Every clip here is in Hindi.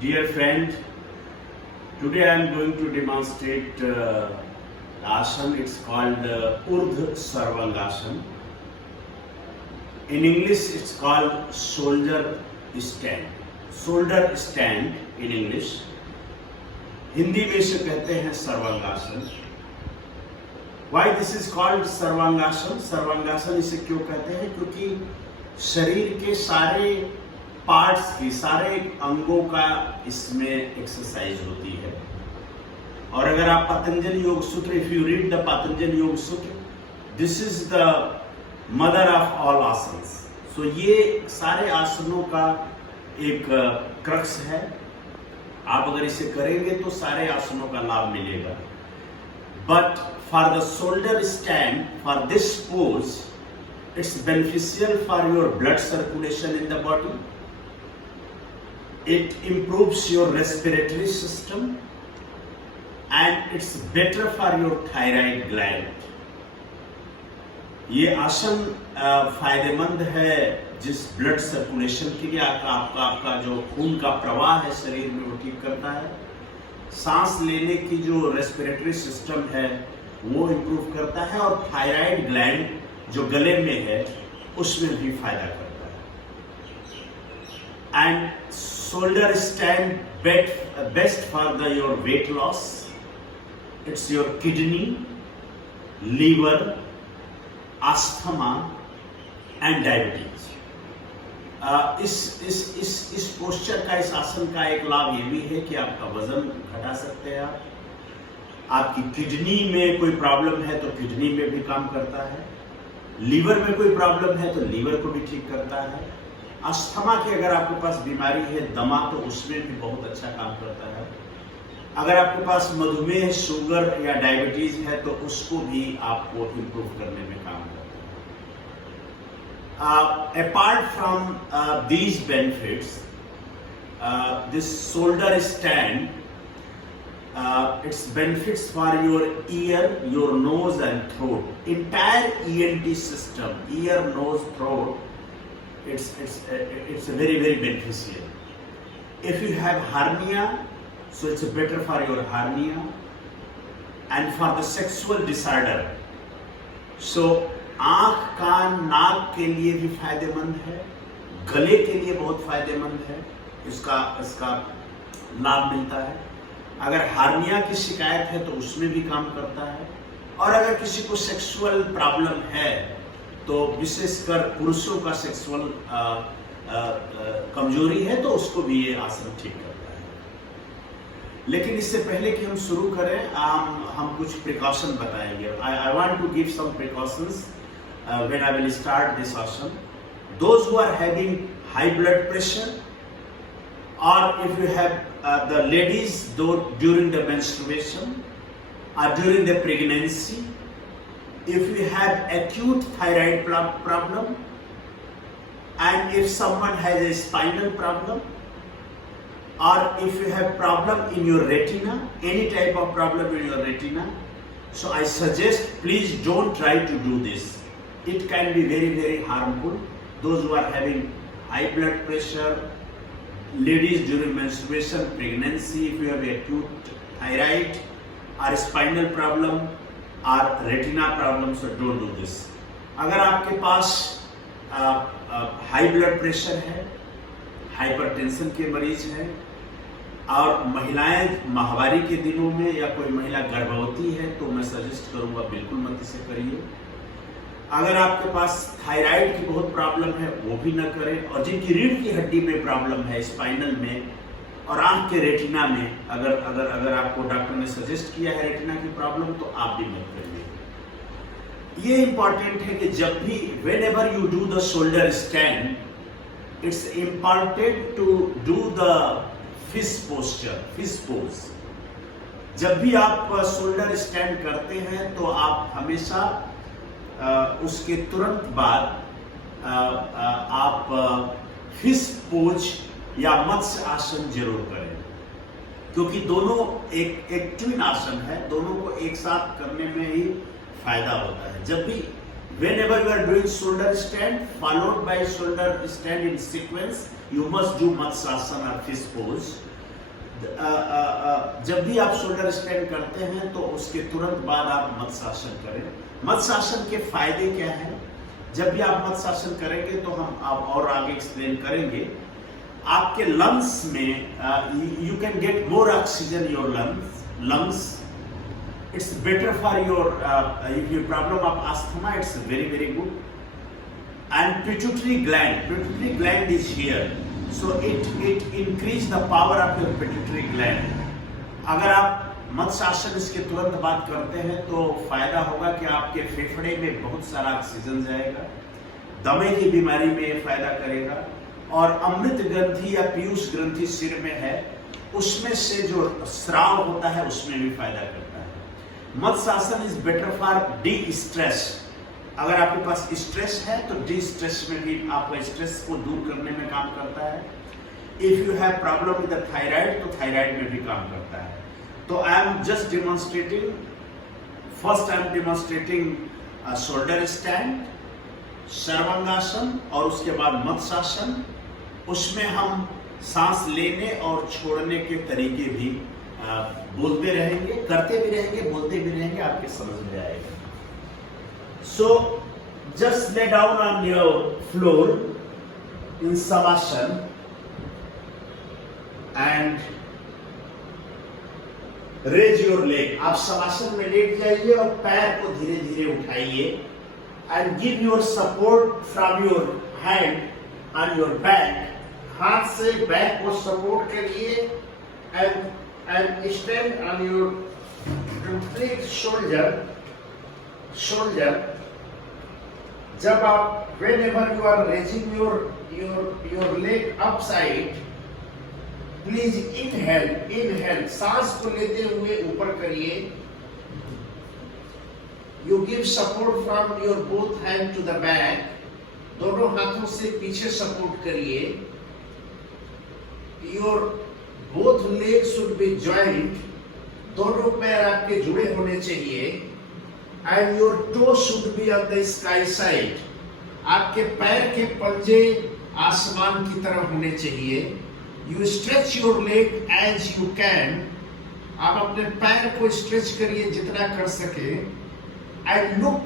Dear friend, today I am going to demonstrate asana. It's called Urdhva Sarvangasana. In English, it's called shoulder stand. Shoulder stand in English. Hindi में इसे कहते हैं sarvangasana. Why this is called sarvangasana? Sarvangasana इसे क्यों कहते हैं? क्योंकि शरीर के सारे पार्ट्स की, सारे अंगों का इसमें एक्सरसाइज होती है. और अगर आप Patanjali Yoga Sutra, if you read the Patanjali Yoga Sutra, this is the mother of all asanas. So ये सारे आसनों का एक क्रक्स है. आप अगर इसे करेंगे तो सारे आसनों का लाभ मिलेगा. But for the shoulder stand, for this pose, it's beneficial for your blood circulation in the body. It improves your respiratory system and it's better for your thyroid gland. ये आसन फायदेमंद है जिस ब्लड सर्कुलेशन के लिए. आपका जो खून का प्रवाह है शरीर में वो ठीक करता है. सांस लेने की जो रेस्पिरेटरी सिस्टम है वो इम्प्रूव करता है. और थायराइड ग्लैंड जो गले में है उसमें भी फायदा करता है. And shoulder stand best for the your weight loss. It's your kidney, liver, asthma and diabetes. इस पोस्चर का, इस आसन का एक लाभ ये भी है कि आपका वजन घटा सकते हैं आप. आपकी किडनी में कोई प्रॉब्लम है तो किडनी में भी काम करता है. लीवर में कोई प्रॉब्लम है तो लीवर को भी ठीक करता है. अस्थमा की अगर आपके पास बीमारी है, दमा, तो उसमें भी बहुत अच्छा काम करता है. अगर आपके पास मधुमेह, शुगर या डायबिटीज है तो उसको भी आपको इम्प्रूव करने में काम करता है. Apart from these benefits, this shoulder stand, its benefits for your ear, your nose and throat. Entire ENT system, ear, nose, throat, it's very beneficial. If you have hernia, so it's better for your hernia. And for the sexual disorder, so आँख, कान, नाक के लिए भी फायदेमंद है. गले के लिए बहुत फायदेमंद है. इसका लाभ मिलता है. अगर हार्निया की शिकायत है तो उसमें भी काम करता है. और अगर किसी को सेक्सुअल प्रॉब्लम है तो विशेषकर पुरुषों का सेक्सुअल कमजोरी है तो उसको भी ये आसन ठीक करता है. लेकिन इससे पहले कि हम शुरू करें, हम कुछ प्रिकॉशन बताएंगे. I want to give some precautions when I will start this asana. Those who are having high blood pressure, or if you have the ladies during the menstruation or during the pregnancy, if you have acute thyroid problem, and if someone has a spinal problem, or if you have problem in your retina, any type of problem in your retina, so I suggest please don't try to do this. It can be very harmful. Those who are having high blood pressure, ladies during menstruation, pregnancy, if you have acute thyroid or spinal problem or retina problem, so don't do this. अगर आपके पास हाई ब्लड प्रेशर है, हाइपरटेंशन के मरीज हैं, और महिलाएं माहवारी के दिनों में या कोई महिला गर्भवती है तो मैं सजेस्ट करूंगा बिल्कुल मत इसे करिए. अगर आपके पास थायराइड की बहुत प्रॉब्लम है वो भी न करें. और जिनकी रीढ़ की हड्डी में प्रॉब्लम है, स्पाइनल में और आंख के रेटिना में, अगर आपको डॉक्टर ने सजेस्ट किया है रेटिना की प्रॉब्लम तो आप भी मत करिए. ये इंपॉर्टेंट है कि जब भी whenever you do the shoulder stand, it's important to do the fish posture, fish pose. जब भी आप शोल्डर स्टैंड करते हैं तो आप हमेशा उसके तुरंत बाद आप फिश पोज या मत्स्य आसन जरूर करें. क्योंकि दोनों एक ट्विन आसन है, दोनों को एक साथ करने में ही फायदा होता है. जब भी whenever you are doing shoulder stand followed by shoulder stand in sequence, you must do Matsasana or fish pose. जब भी आप शोल्डर स्टैंड करते हैं तो उसके तुरंत बाद आप मत्स्यासन करें। मत्स्यासन के फायदे क्या हैं? जब भी आप मत्स्यासन करेंगे तो हम आप और आगे एक्सप्लेन करेंगे। आपके लंग्स में you can get more oxygen your lungs. It's better for your problem of asthma, it's very good. And pituitary gland is here, so it increase the power of your pituitary gland। अगर आप मत्स्यासन इसके तुरंत बाद करते हैं तो फायदा होगा कि आपके फेफड़े में बहुत सारा ऑक्सीजन जाएगा, दमे की बीमारी में फायदा करेगा, और अमृत ग्रंथि या पीयूष ग्रंथि सिर में है उसमें से जो स्राव होता है उसमें भी फायदा करता है। Matsyasana is better for D stress. अगर आपके पास स्ट्रेस है तो डी स्ट्रेस में भी आपका स्ट्रेस को दूर करने में काम करता है। If you have problem with the thyroid तो थायराइड में भी काम करता है। तो I am just demonstrating, first I am demonstrating shoulder stand, sarvangasana और उसके बाद मत्स्यासन। उसमें हम सांस लेने और छोड़ने के तरीके भी बोलते रहेंगे, करते भी रहेंगे, बोलते भी रहेंगे, आपके समझ में आएगा। So just lay down on your floor in Savasana and raise your leg। आप सवासन में लेट जाइए और पैर को धीरे धीरे उठाइए and give your support from your hand on your back। हाथ से बैक को सपोर्ट करिए and stand on your complete shoulder। जब आप whenever you are raising your leg upside, please inhale, सांस को लेते हुए ऊपर करिए। You give support from your both hand to the back, दोनों हाथों से पीछे सपोर्ट करिए। Your both legs should be joined, दोनों पैर आपके जुड़े होने चाहिए। And your toes should be on the sky side, आपके पैर के पंजे आसमान की तरफ होने चाहिए। You stretch your leg as you can, आप अपने पैर को स्ट्रेच करिए जितना कर सके। And look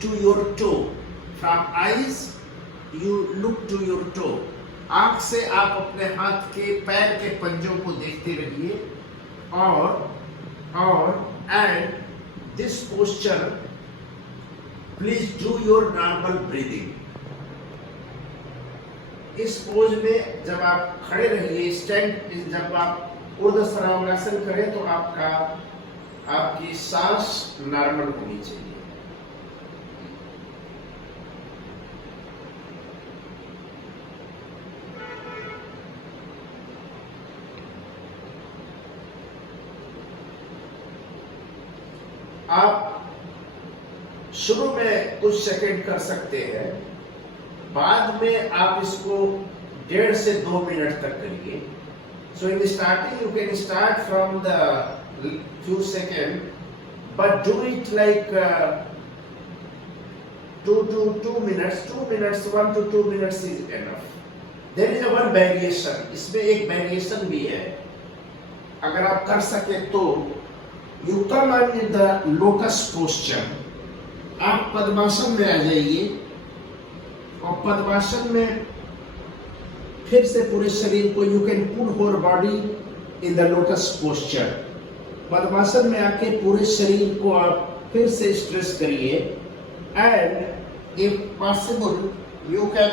to your toe, from eyes you look to your toe, आंख से आप अपने हाथ के पैर के पंजों को देखते रहिए। और and this posture, please do your normal breathing। इस पोज में जब आप खड़े रहिए, स्टैंड, जब आप ऊर्ध्व सर्वांगासन करें तो आपकी सांस नॉर्मल होनी चाहिए। आप शुरू में कुछ सेकंड कर सकते हैं, बाद में आप इसको 1.5 से 2 मिनट तक करिए। So in starting you can start from the few seconds, but do it like 2 minutes, 1 to 2 minutes is enough। There is a one variation, इसमें एक वेरिएशन भी है, अगर आप कर सके तो you come in the lotus posture, आप पद्मासन में आ जाइए और पद्मासन में फिर से पूरे शरीर को you can put whole body in the lotus posture। पद्मासन में आके पूरे शरीर को आप फिर से स्ट्रेच करिए and if possible you can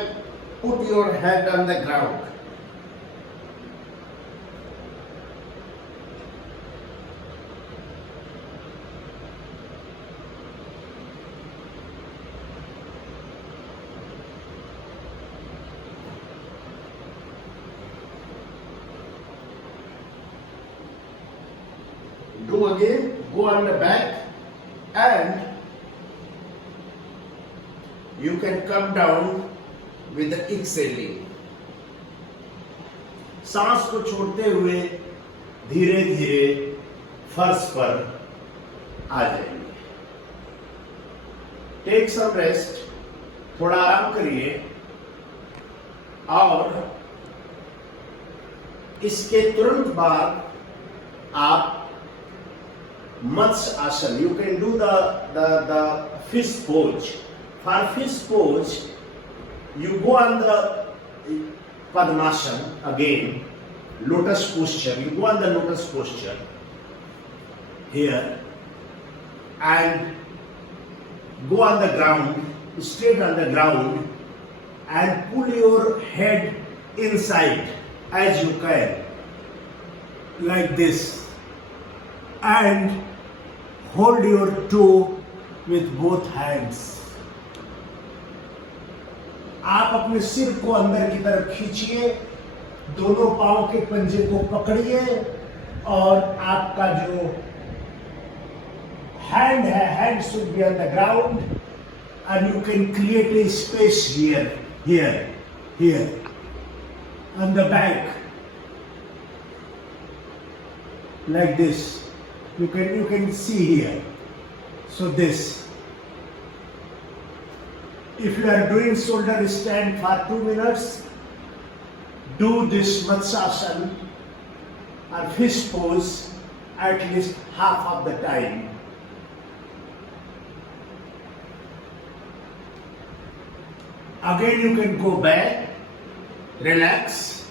put your head on the ground। Do again, go on the back and you can come down with the exhaling। सांस को छोड़ते हुए धीरे धीरे फर्श पर आ जाएंगे। टेक सम रेस्ट, थोड़ा आराम करिए और इसके तुरंत बाद आप मत्स्य आसन, you can do the fish pose. For fish pose, you go on the Padmasana again, lotus posture. You go on the lotus posture here and go on the ground, straight on the ground, and pull your head inside as you can, like this, and hold your toe with both hands. आप अपने सिर को अंदर की तरफ खींचिए, दोनों पांव के पंजे को पकड़िए और आपका जो हैंड है, hand should be on the ground and you can create a space here, on the back, like this. You can see here. So this. If you are doing shoulder stand for 2 minutes, do this Matsasana or fish pose at least half of the time. Again you can go back, relax,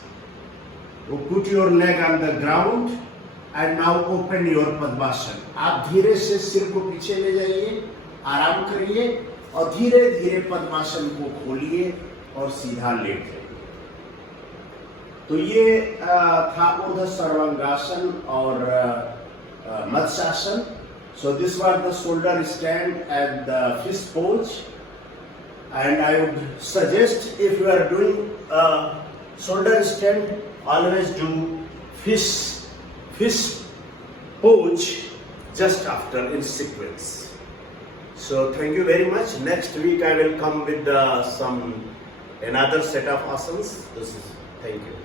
put your leg on the ground and now open your Padmasana. आप धीरे से सिर को पीछे ले जाइए, आराम करिए और धीरे धीरे पद्मासन को खोलिए और सीधा लेट जाइए. तो ये था ऊर्ध्व सर्वांगासन और matsyasana. So this was the shoulder stand and the fish pose. And I would suggest, if you are doing shoulder stand, always do fish pose just after in sequence. So thank you very much. Next week I will come with another set of asanas. Thank you.